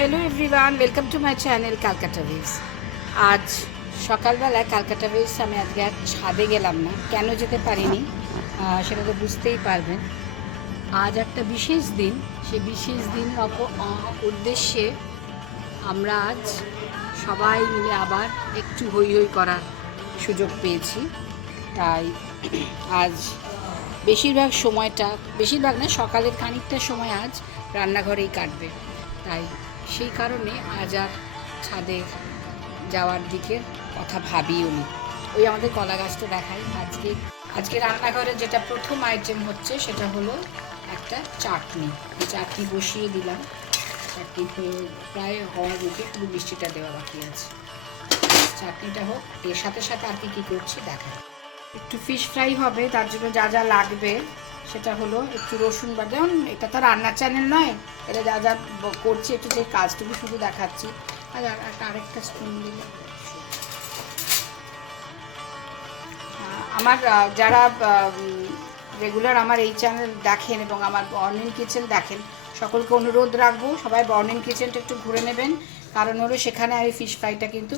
Hello everyone welcome to my channel Calcutta waves আজ সকালবেলায় Calcutta waves আমি আজকে আর ছাদে গেলাম না। কেন যেতে পারিনি? সেটা তো বুঝতেই পারবেন। আজ একটা বিশেষ দিন। সেই বিশেষ দিন উদ্দেশ্যে আমরা আজ সবাই মিলে আবার একটু হই হই করার সুযোগ পেয়েছি। তাই আজ বেশিরভাগ সময়টা, বেশিরভাগ না, সকালের খানিকটা সময় আজ রান্নাঘরেই কাটবে। তাই সেই কারণে আজ আর ছাদে যাওয়ার দিকের কথা ভাবিও নি। ওই আমাদের কলা গাছটা দেখাই। আজকে আজকে রান্নাঘরে যেটা প্রথম আইটেম হচ্ছে, সেটা হলো একটা চাটনি। চাটনি বসিয়ে দিলাম। চাটনি প্রায় হওয়ার মুখে শুধু মিষ্টিটা দেওয়া বাকি আছে। চাটনিটা হোক, এর সাথে সাথে আর কি কী করছি দেখাই। একটু ফিশ ফ্রাই হবে, তার জন্য যা যা লাগবে সেটা হলো একটু রসুন বা যেমন এটা তো রান্নার চ্যানেল নয়, এটা যা যা করছি একটু যে কাজটুকু শুধু দেখাচ্ছি। আর আরেকটা স্পুন দিলে। আমার যারা রেগুলার আমার এই চ্যানেল দেখেন এবং আমার বর্নিং কিচেন দেখেন, সকলকে অনুরোধ রাখব, সবাই বর্নিং কিচেনটা একটু ঘুরে নেবেন। কারণ হলো সেখানে আমি ফিশ ফ্রাইটা কিন্তু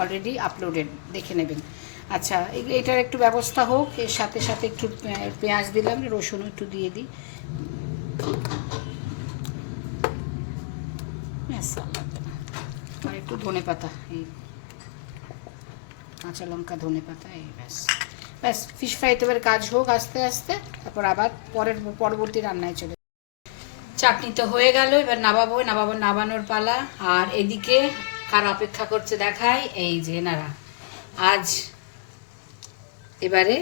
অলরেডি আপলোডেড দেখে নেবেন। আচ্ছা এইটার একটু ব্যবস্থা হোক, এর সাথে সাথে একটু পেঁয়াজ দিলাম, রসুনও একটু দিয়ে দিই। আর একটু ধনে পাতা, এই কাঁচা লঙ্কা, ধনে পাতা, এই ব্যাস। ব্যাস ফিশ ফ্রাই তো এবার কাজ হোক আস্তে আস্তে, তারপর আবার পরের, পরবর্তী রান্নায় চলে চাটনি তো হয়ে গেল, এবার নামাবো নামাবো নামানোর পালা। আর এদিকে কার অপেক্ষা করছে দেখায় এই যে এনারা। আজ এবারে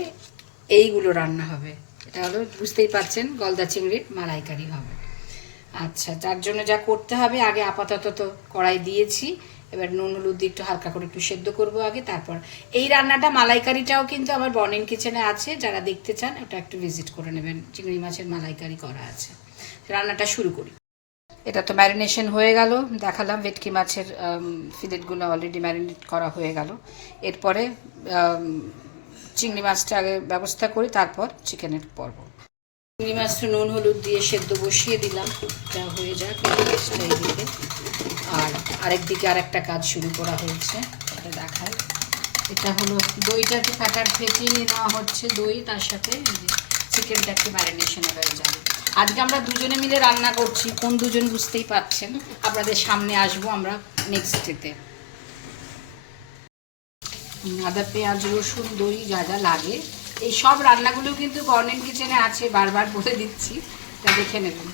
এইগুলো রান্না হবে। এটা হলো, বুঝতেই পারছেন, গলদা চিংড়ির মালাইকারি হবে। আচ্ছা যার জন্য যা করতে হবে, আগে আপাতত তো কড়াই দিয়েছি। এবার নুন, হলুদ দিয়ে একটু হালকা করে একটু সেদ্ধ করব আগে, তারপর। এই রান্নাটা, মালাইকারিটাও কিন্তু আমার বর্নিং কিচেনে আছে। যারা দেখতে চান, ওটা একটু ভিজিট করে নেবেন। চিংড়ি মাছের মালাইকারি করা আছে। রান্নাটা শুরু করি। এটা তো ম্যারিনেশন হয়ে গেল। দেখালাম ভেটকি মাছের ফিলেটগুলো অলরেডি ম্যারিনেট করা হয়ে গেল। এরপরে চিংড়ি মাছটা আগে ব্যবস্থা করি, তারপর চিকেনের পর্ব। চিংড়ি মাছটা নুন, হলুদ দিয়ে সেদ্ধ বসিয়ে দিলাম। যা হয়ে যাক মাছটা এইদিকে আর আরেকদিকে আরেকটা কাজ শুরু করা হয়েছে, এটা দেখাই। এটা হলো দইটাকে কাটার ফেটিয়ে নেওয়া হচ্ছে দই, তার সাথে এই যে চিকেনটা একটু ম্যারিনেশনে হয়ে যাবে। আজকে আমরা দুজনে মিলে রান্না করছি, কোন দুজন বুঝতেই পারছেন? আপনাদের সামনে আসব আমরা নেক্সট ডেতে আদা, পেঁয়াজ, রসুন, দই যা যা লাগে। এই সব রান্নাগুলো কিন্তু বর্ণেন কিচেনে আছে, বারবার বলে দিচ্ছি। তা দেখে নেবেন।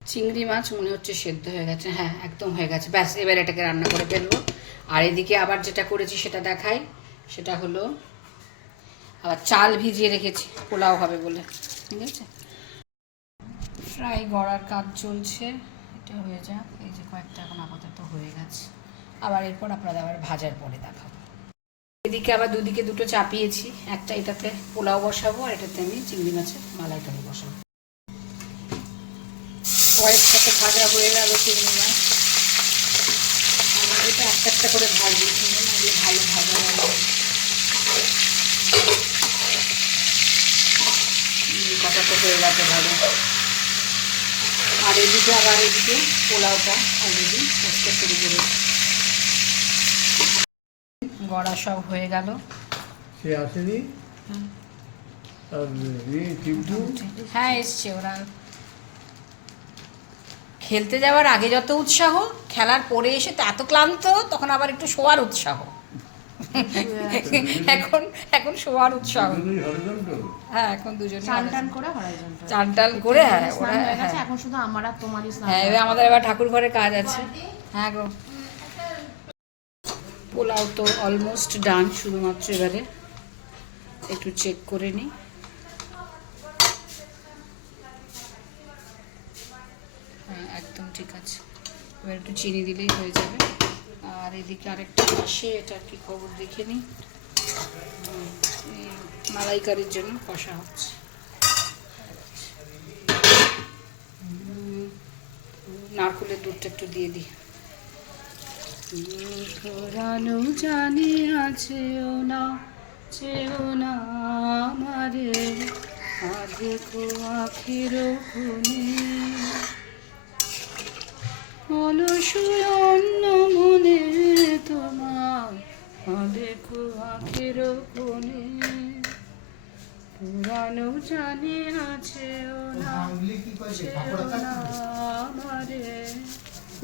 চিংড়ি মাছ মনে হচ্ছে সেদ্ধ হয়ে গেছে। হ্যাঁ একদম হয়ে গেছে। ব্যাস, এবার এটাকে রান্না করে ফেলব। আর এদিকে আবার যেটা করেছি সেটা দেখাই। সেটা হলো, আবার চাল ভিজিয়ে রেখেছি। পোলাও হবে বলে। ঠিক আছে? ফ্রাই গড়ার কাজ চলছে। এটা হয়ে যাক। এই যে কয়েকটা এখন আপাতত হয়ে গেছে। আবার এরপর আপনাদের আবার ভাজার পরে দেখাবো। এদিকে আবার দুদিকে দুটো চাপিয়েছি, একটা এটাতে পোলাও বসাবো, আর এটাতে আমি চিংড়ি মাছের মালাইকারি বসাবো। কয়েক সাথে ভাজা হয়ে গেল চিংড়ি মাছ। আমার এটা একটা একটা করে ভাজবো চিংড়ি মাছ ভালো ভাজা কথা তো হয়ে গেছে ভালো আর এদিকে আবার এদিকে পোলাওটা অলরেডি করতে শুরু করে গড়া সব হয়ে গেল। সে আসেনি? হ্যাঁ এসছে ওরা। খেলতে যাওয়ার আগে যত উৎসাহ খেলার পরে এসে তো এত ক্লান্ত তখন আবার একটু শোয়ার উৎসাহ। এখন এখন শোয়ার উৎসাহ। হ্যাঁ এখন দুজনে চান টান করে হরাইজনটা চান টান করে হ্যাঁ ওরা হয়ে এখন শুধু আমার আর তোমারই হ্যাঁ আমাদের এবার ঠাকুর ঘরে কাজ আছে। হ্যাঁ গো। পোলাও তো অলমোস্ট ডান শুধুমাত্র এবারে। একটু চেক করে নিই। হ্যাঁ একদম ঠিক আছে। এবার একটু চিনি দিলেই হয়ে যাবে। আর এদিকে আরেকটা পাশে এটা কি খবর দেখে নিই। মালাইকারির জন্য কষা হচ্ছে। নারকুলের দুধটা একটু দিয়ে দিই। পুরানো জানি আছেও না, চেও না আমারে। কো আখির কোণে অলস অন্য মনে তোমার দেখো আখের কোণে পুরানো জানি আছে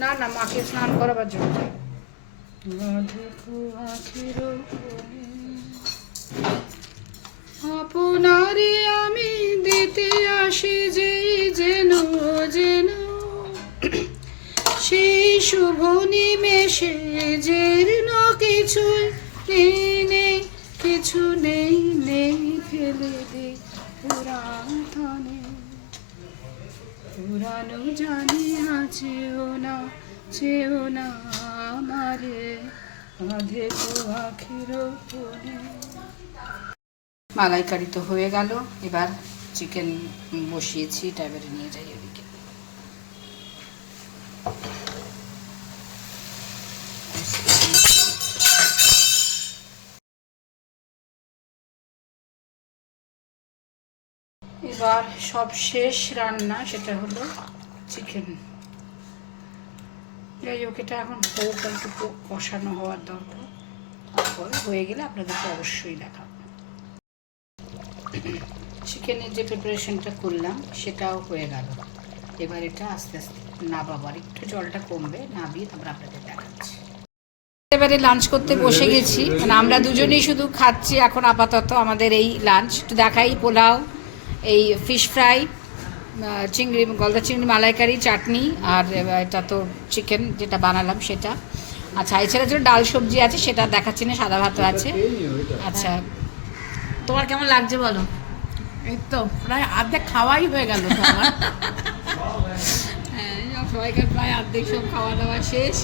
না না, মাকে স্নান করাবার জন্য। আপনারে আমি দিতে আসি যে যেন যেন। সেই শুভ নিমেষে জীর্ণ কিছু নেই নেই কিছু নেই নেই ফেলে দে পুরাতনে পুরানো জানি আছেও না চেও না। আমারে আখির মালাইকারি তো হয়ে গেল, এবার চিকেন বসিয়েছি এবারে নিয়ে যাই ওদিকে এবার সব শেষ রান্না, সেটা হলো চিকেন যাই হোক, এটা এখন হোক একটু কষানো হওয়ার দরকার। তারপরে হয়ে গেলে আপনাদেরকে অবশ্যই দেখাবো। চিকেনের যে প্রিপারেশনটা করলাম, সেটাও হয়ে গেল। এবার এটা আস্তে আস্তে নাবাবার একটু জলটা কমবে নাবিয়ে তারপর আপনাদের দেখাচ্ছি। এবারে লাঞ্চ করতে বসে গেছি। মানে আমরা দুজনেই শুধু খাচ্ছি, এখন আপাতত আমাদের এই লাঞ্চ একটু দেখাই পোলাও, এই ফিশ ফ্রাই চিংড়ি গলদা চিংড়ি মালাইকারি চাটনি আর এটা তো চিকেন যেটা বানালাম সেটা। আচ্ছা এছাড়া যে ডাল সবজি আছে সেটা দেখাচ্ছি না সাদা ভাতও আছে। আচ্ছা তোমার কেমন লাগছে বলো? এই তো প্রায় অর্ধেক খাওয়াই হয়ে গেল হ্যাঁ সবাইকার প্রায় অর্ধেক সব খাওয়া দাওয়া শেষ।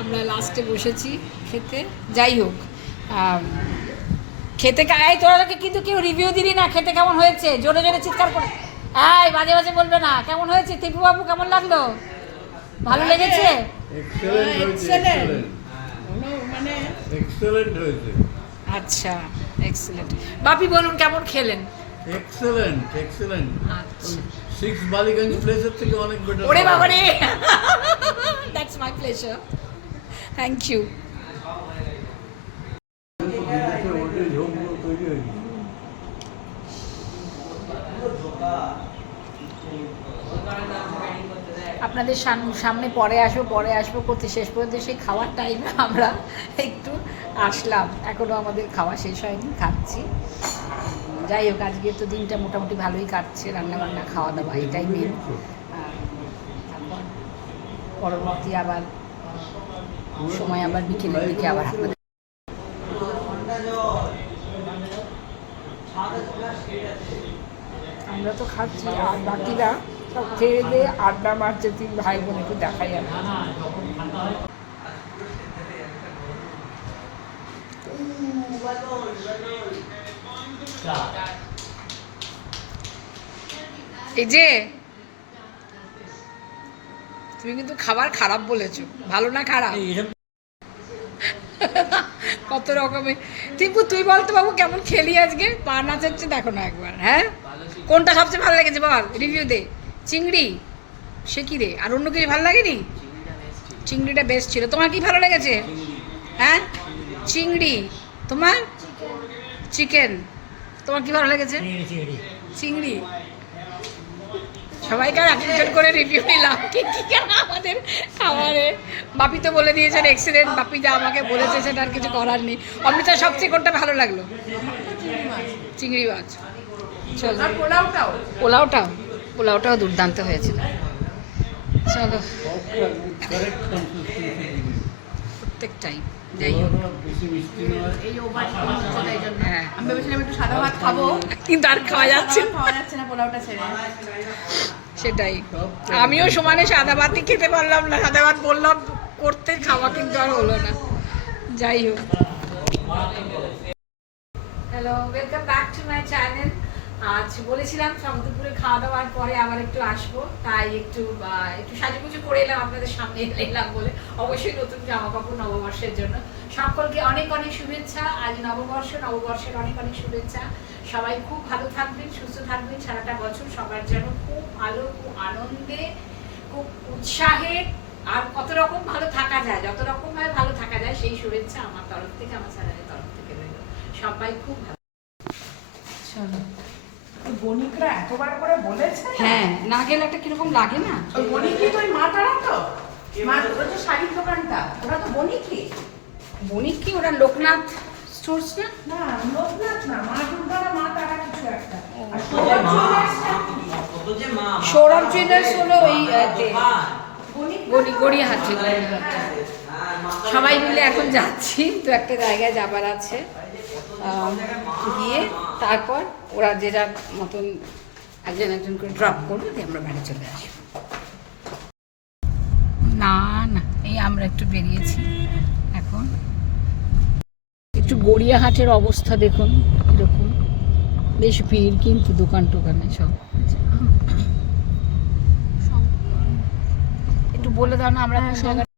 আমরা লাস্টে বসেছি খেতে। যাই হোক খেতে এই তোরাকে কিন্তু কেউ রিভিউ দিলি না খেতে কেমন হয়েছে? জোরে জোরে চিৎকার করে। এই বাজে বাজে বলবে না। কেমন হয়েছে? টিপু বাবু কেমন লাগল? ভালো লেগেছে? এক্সেলেন্ট হয়েছে excellent. এক্সেলেন্ট মানে এক্সেলেন্ট আচ্ছা এক্সিলেন্ট বাপি বলুন কেমন খেলেন? এক্সেলেন্ট এক্সেলেন্ট আচ্ছা। সিক্স বালিগঞ্জ প্লেসের থেকে অনেক বেটার ওরে বাবা রে that's my pleasure thank you আপনাদের সাম- সামনে পরে আসব পরে আসব, করতে শেষ পর্যন্ত সেই খাওয়ার টাইমে আমরা একটু আসলাম। এখনও আমাদের খাওয়া শেষ হয়নি, খাচ্ছি। যাই হোক, আজকে তো দিনটা মোটামুটি ভালোই কাটছে রান্না বান্না খাওয়া দাওয়া এটাই মেন তারপর পরবর্তী আবার সময় আবার বিকেলের দিকে আবার আপনাদের আমরা তো খাচ্ছি, আর বাকিরা খেয়ে দিয়ে আড্ডা মারছে তিন ভাই বোন একটু দেখাই এই যে তুমি কিন্তু খাবার খারাপ বলেছ। ভালো না খারাপ? কত রকমের টিপু তুই বলতো বাবু কেমন খেলি আজকে? পা নাচাচ্ছে দেখো না একবার হ্যাঁ? কোনটা সবচেয়ে ভালো লেগেছে বল রিভিউ দে। চিংড়ি? সে কি রে? আর অন্য কিছু ভালো লাগেনি? চিংড়িটা বেস্ট ছিল। তোমার কি ভালো লেগেছে? হ্যাঁ? চিংড়ি। তোমার? চিকেন। তোমার কি ভালো লেগেছে? চিংড়ি। সবাইকার এক একজন করে রিভিউ নিলাম। কি কি আমাদের খাবারে? বাপি তো বলে দিয়েছেন এক্সিলেন্ট বাপি যা আমাকে বলেছে সেটা আর কিছু করার নেই। অমৃতা সবচেয়ে কোনটা ভালো লাগল। চিংড়ি মাছ। চলো। পোলাওটাও? পোলাওটাও। পোলাওটাও দুর্দান্ত হয়েছিল। চলো। প্রত্যেকটাই যাই হোক। বেশি মিষ্টি নয় এই ওভার চলে এই জন্য। হ্যাঁ। আমি ভেবেছিলাম সাদা ভাত খাব। কিন্তু আর খাওয়া যাচ্ছে না। খাওয়া যাচ্ছে না পোলাওটা সেটাই। আমিও সমানে সাদা ভাতই খেতে পারলাম না। সাদা ভাত বললাম করতে খাওয়া কিন্তু আর হলো না। যাই হোক। Hello welcome back to my channel আজ বলেছিলাম সমুদ্রপুরে খাওয়া দাওয়ার পরে আবার একটু আসব। তাই একটু একটু সাজুগুজু করে এলাম আপনাদের সামনে এলাম বলে। অবশ্যই নতুন জামা কাপড় নববর্ষের জন্য। সকলকে অনেক অনেক শুভেচ্ছা। আজ নববর্ষ, নববর্ষের অনেক অনেক শুভেচ্ছা। সবাই খুব ভালো থাকবেন, সুস্থ থাকবেন। সারাটা বছর সবার যেন খুব ভালো, খুব আনন্দে, খুব উৎসাহে আর কত রকম ভালো থাকা যায়, যত রকম ভাবে ভালো থাকা যায়, সেই শুভেচ্ছা আমার তরফ থেকে, আমার চ্যানেলের তরফ থেকে রইল। সবাই খুব ভালো চলো। বণিকরা এতবার করে বলেছে? হ্যাঁ না গেলে একটা কীরকম লাগে না? ওই বণিকই তো ওই মাটারা তো। মা ওই যে শাড়ির দোকানটা। ওরা তো বণিকই। বণিক কি? ওরা লোকনাথ স্টোর্স না? না লোকনাথ না মা দুর্গা না মা তারা কিছু একটা। সৌরভ জুয়েলার্স হলো ওই আহ, দোকান। বণিক গড়ি গড়িয়াহাটে গড়িয়াহাটে। হ্যাঁ, তো- সবাই মিলে এখন যাচ্ছি। তো একটা জায়গায় যাবার আছে। গিয়ে তারপর ওরা যে যার মতন একজন একজন করে ড্রপ করবে দিয়ে আমরা বাড়ি চলে আসি। না না এই আমরা একটু বেরিয়েছি এখন। একটু গড়িয়াহাটের অবস্থা দেখুন এরকম বেশ ভিড় কিন্তু দোকান টোকানে সব। একটু বলে দাও না আমরা কোন জায়গায়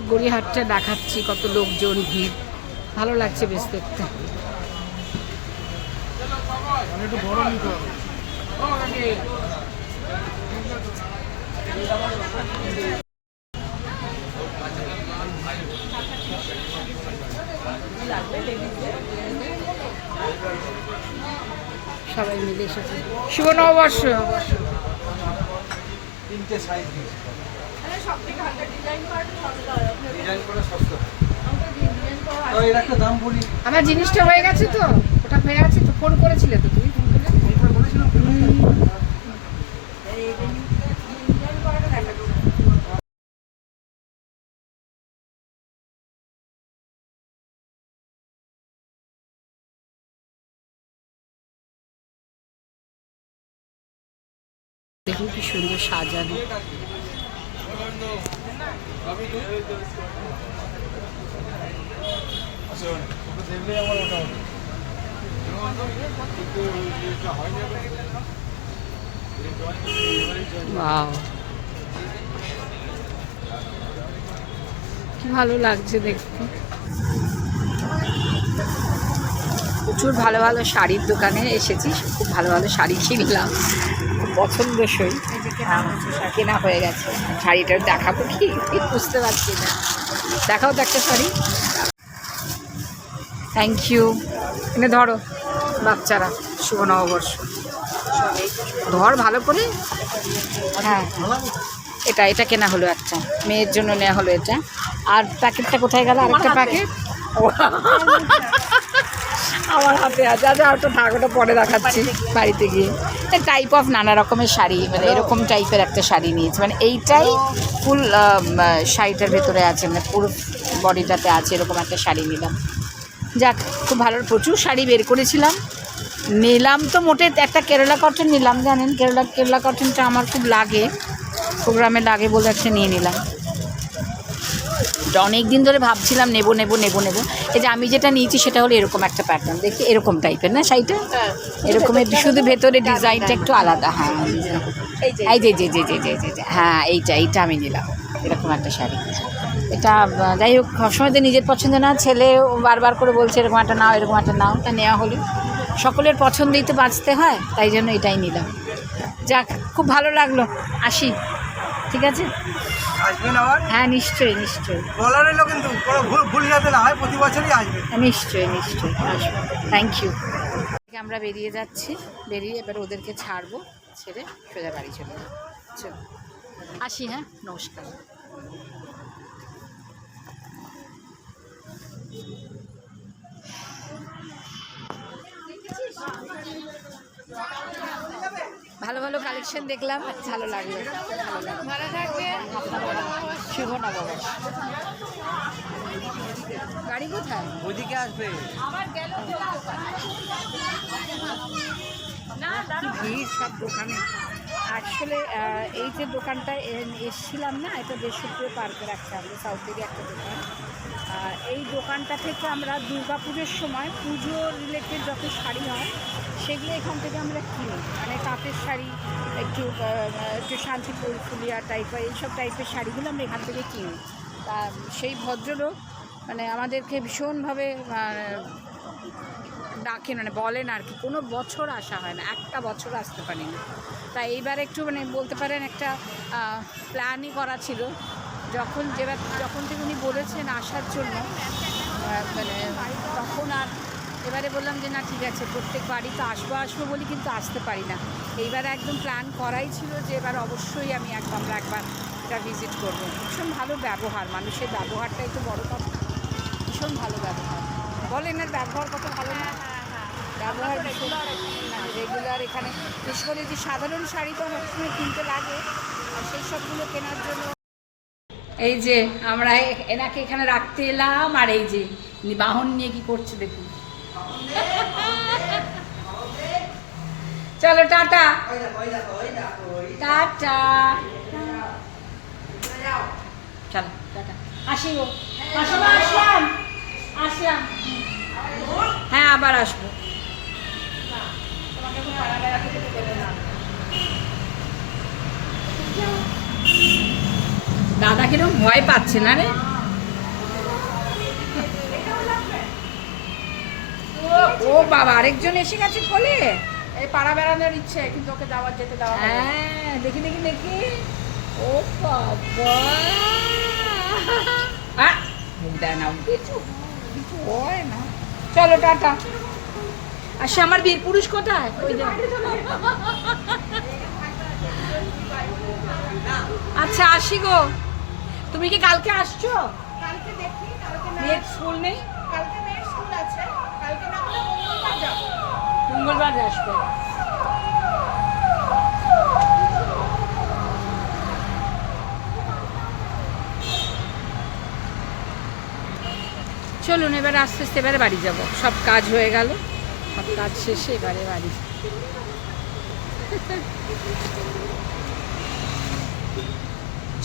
একটু গড়িয়াহাটটা দেখাচ্ছি কত লোকজন, ভিড়। ভালো লাগছে বেশ দেখতে। সবাই মিলে এসেছে। শুভ নববর্ষ। তিনটে সাইজ আমার জিনিসটা হয়ে গেছে তো ওটা হয়ে গেছে তো ফোন করেছিলে তো তুমি? ফোন দেখুন কি সুন্দর সাজানো ওকে দেখলেই আমার ওটা হবে ওয়াও কি ভালো লাগছে দেখতে। প্রচুর ভালো ভালো শাড়ির দোকানে এসেছি, খুব ভালো ভালো শাড়ি কিনলাম। পছন্দসই। কেনা হয়ে গেছে। শাড়িটা দেখাবো কি? বুঝতে পারছি না। দেখাও তো একটা শাড়ি। থ্যাংক ইউ এনে ধরো বাচ্চারা শুভ নববর্ষ। ধর ভালো করে। হ্যাঁ। এটা এটা কেনা হলো একটা। মেয়ের জন্য নেওয়া হলো এটা। আর প্যাকেটটা কোথায় গেল? আরেকটা প্যাকেট? আমার হাতে আছে। আচ্ছা ওটা থাক ওটা পরে দেখাচ্ছি বাড়িতে গিয়ে। টাইপ অফ নানা রকমের শাড়ি মানে এরকম টাইপের একটা শাড়ি নিয়েছি। মানে এইটাই ফুল শাড়িটার ভেতরে আছে মানে পুরো বডিটাতে আছে এরকম একটা শাড়ি নিলাম। যাক, খুব ভালো, প্রচুর শাড়ি বের করেছিলাম। নিলাম তো মোটে একটা কেরালা কটন নিলাম, জানেন? কেরালা কেরালা কটনটা আমার খুব লাগে। প্রোগ্রামে লাগে বলে একটা নিয়ে নিলাম। অনেক দিন ধরে ভাবছিলাম নেব নেব নেব নেব। এই যে আমি যেটা নিয়েছি সেটা হলো এরকম একটা প্যাটার্ন দেখি এরকম টাইপের না শাড়িটা? এরকমের শুধু ভেতরে ডিজাইনটা একটু আলাদা হ্যাঁ। এই যে যে। যে যে যে যে যে হ্যাঁ এইটা এইটা আমি নিলাম। এরকম একটা শাড়ি। এটা যাই হোক সবসময় তো নিজের পছন্দ না ছেলে বারবার করে বলছে এরকম একটা নাও এরকম একটা নাও তা নেওয়া হলো। সকলের পছন্দেই তো বাঁচতে হয় তাই জন্য এটাই নিলাম। যাক খুব ভালো লাগল। আসি। ঠিক আছে? আসবেন আবার? হ্যাঁ নিশ্চয়ই নিশ্চয়ই। বলার এলো কিন্তু কোনো ভুল ভুল যাতে না হয় প্রতি বছরই আসবে। নিশ্চয়ই নিশ্চয়ই আসব। থ্যাংক ইউ আমরা বেরিয়ে যাচ্ছি। বেরিয়ে এবার ওদেরকে ছাড়বো ছেড়ে সোজা বাড়ি চলে যাব। চলো। আসি হ্যাঁ? নমস্কার। ভালো ভালো কালেকশন দেখলাম ভালো লাগল। ভালো থাকবে। শুভ নববর্ষ। গাড়ি কোথায়? ওদিকে আসবে। কি ভিড় সব দোকানে। আসলে এই যে দোকানটায় এ- এসছিলাম না এটা দেশপ্রিয় পার্কের একটা আমাদের সাউথেরই একটা দোকান। এই দোকানটা থেকে আমরা দুর্গাপুজোর সময় পুজো রিলেটেড যত শাড়ি হয় সেগুলো এখান থেকে আমরা কিনি। মানে তাঁতের শাড়ি, একটু একটু শান্তিপুর, ফুলিয়া টাইপের এইসব টাইপের শাড়িগুলো আমরা এখান থেকে কিনি। তা সেই ভদ্রলোক মানে আমাদেরকে ভীষণভাবে ডাকেন মানে বলেন আর কি, কোনো বছর আসা হয় না, একটা বছর আসতে পারি না তা এইবার একটু মানে বলতে পারেন একটা প্ল্যানই করা ছিল। যখন, যেবার, যখন থেকে উনি বলেছেন আসার জন্য মানে তখন আর এবারে বললাম যে না ঠিক আছে প্রত্যেক বাড়ি তো আসব আসব বলি কিন্তু আসতে পারি না। এইবার একদম প্ল্যান করাই ছিল যে এবার অবশ্যই আমি এক আমরা একবার এটা ভিজিট করব। ভীষণ ভালো ব্যবহার মানুষের ব্যবহারটাই তো বড় কথা। ভীষণ ভালো ব্যবহার। বলেন এর ব্যবহার কত ভালো না? ব্যবহার রেগুলার এখানে। বিশেষ করে যে সাধারণ শাড়ি তো অনেক সময় কিনতে লাগে আর সেই সবগুলো কেনার জন্য এই যে আমরা এনাকে এখানে রাখতে এলাম আর এই যে বাহন নিয়ে কি করছে দেখুন। চলো টাটা। টাটা। চলো টাটা। আসি গো। মাসিমা আসলাম আসলাম হ্যাঁ আবার আসব। দাদা কীরকম ভয় পাচ্ছে না রে? ও বাবা আরেকজন এসে গেছে কোলে? এই পাড়া বেড়ানোর ইচ্ছে কিন্তু ওকে যাওয়ার যেতে দেওয়া হ্যাঁ দেখি দেখি দেখি। ও বাবা। মুখ দেয় না কিছু কিছু হয় না। চলো টাটা। আসে আমার বীর পুরুষ কোথায়? ওই আচ্ছা আসি গো। তুমি কি কালকে আসছো? কালকে দেখি কালকে স্কুল নেই কালকে মেয়ের স্কুল আছে কালকে না হলে মঙ্গলবার যাব মঙ্গলবার আসবে। চলুন এবার আস্তে আস্তে এবারে বাড়ি যাব। সব কাজ হয়ে গেল। সব কাজ শেষে এবারে বাড়ি।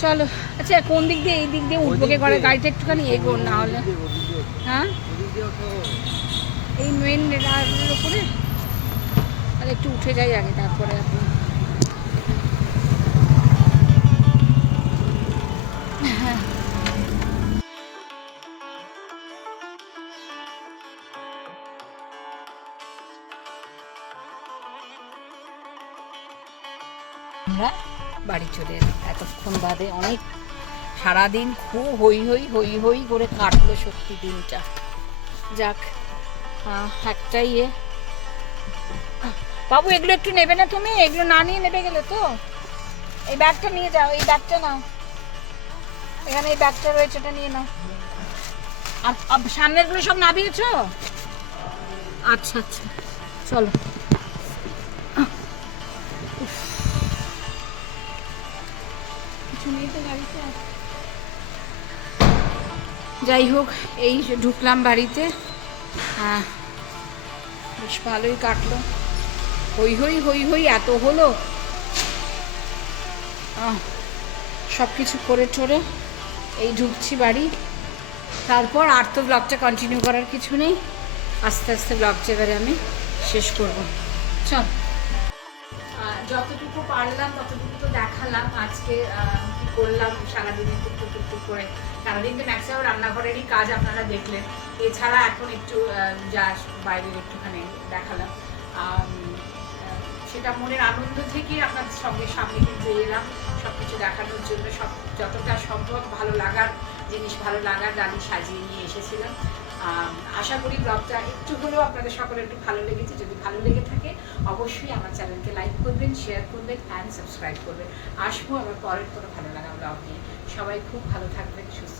চলো আচ্ছা কোন দিক দিয়ে এই দিক দিয়ে উঠবো কে করে গাড়িটা একটুখানি এগোন না হলে। হ্যাঁ? এই মেন রাস্তার উপরে তাহলে একটু উঠে যাই আগে, তারপরে আপনি। আমরা বাড়ি চলে এলাম। এতক্ষণ বাদে অনেক সারাদিন খুব হই হই হই হই করে কাটলো সত্যি দিনটা। যাক একটাই ইয়ে বাবু, এগুলো একটু নেবে না তুমি? এগুলো না নিয়ে নেবে গেলে তো। এই ব্যাগটা নিয়ে যাও, এই ব্যাগটা নাও। এখানে এই ব্যাগটা রয়েছে এটা নিয়ে নাও। আর সামনেরগুলো সব নামিয়েছো আচ্ছা আচ্ছা। চলো। যাই হোক, এই ঢুকলাম বাড়িতে। হ্যাঁ বেশ ভালোই কাটলো। হই হই হই হই, এত হলো। সব কিছু করে টোরে এই ঢুকছি বাড়ি। তারপর আর তো ব্লগটা কন্টিনিউ করার কিছু নেই। আস্তে আস্তে ব্লগটা এবারে আমি শেষ করব। চল। যতটুকু পারলাম, ততটুকু তো দেখালাম। আজকে কি করলাম, সারাদিনে টুকটুক টুকটুক করে। সারাদিন তো ম্যাক্সিমাম রান্নাঘরেরই কাজ আপনারা দেখলেন। এছাড়া এখন একটু যা বাইরের একটুখানি দেখালাম। সেটা মনের আনন্দ থেকে আপনাদের সঙ্গে সামনে কিন্তু এলাম। সব কিছু দেখানোর জন্য সব যতটা সম্ভব ভালো লাগার জিনিস, ভালো লাগার গাড়ি সাজিয়ে নিয়ে এসেছিলাম। আশা করি ব্লগটা একটু হলেও আপনাদের সকলে একটু ভালো লেগেছে। যদি ভালো লেগে থাকে, অবশ্যই আমার চ্যানেলকে লাইক করবেন শেয়ার করবেন অ্যান্ড সাবস্ক্রাইব করবেন। আসব আমার পরের কোনো ভালো লাগা ব্লগ নিয়ে। সবাই খুব ভালো থাকবেন, সুস্থ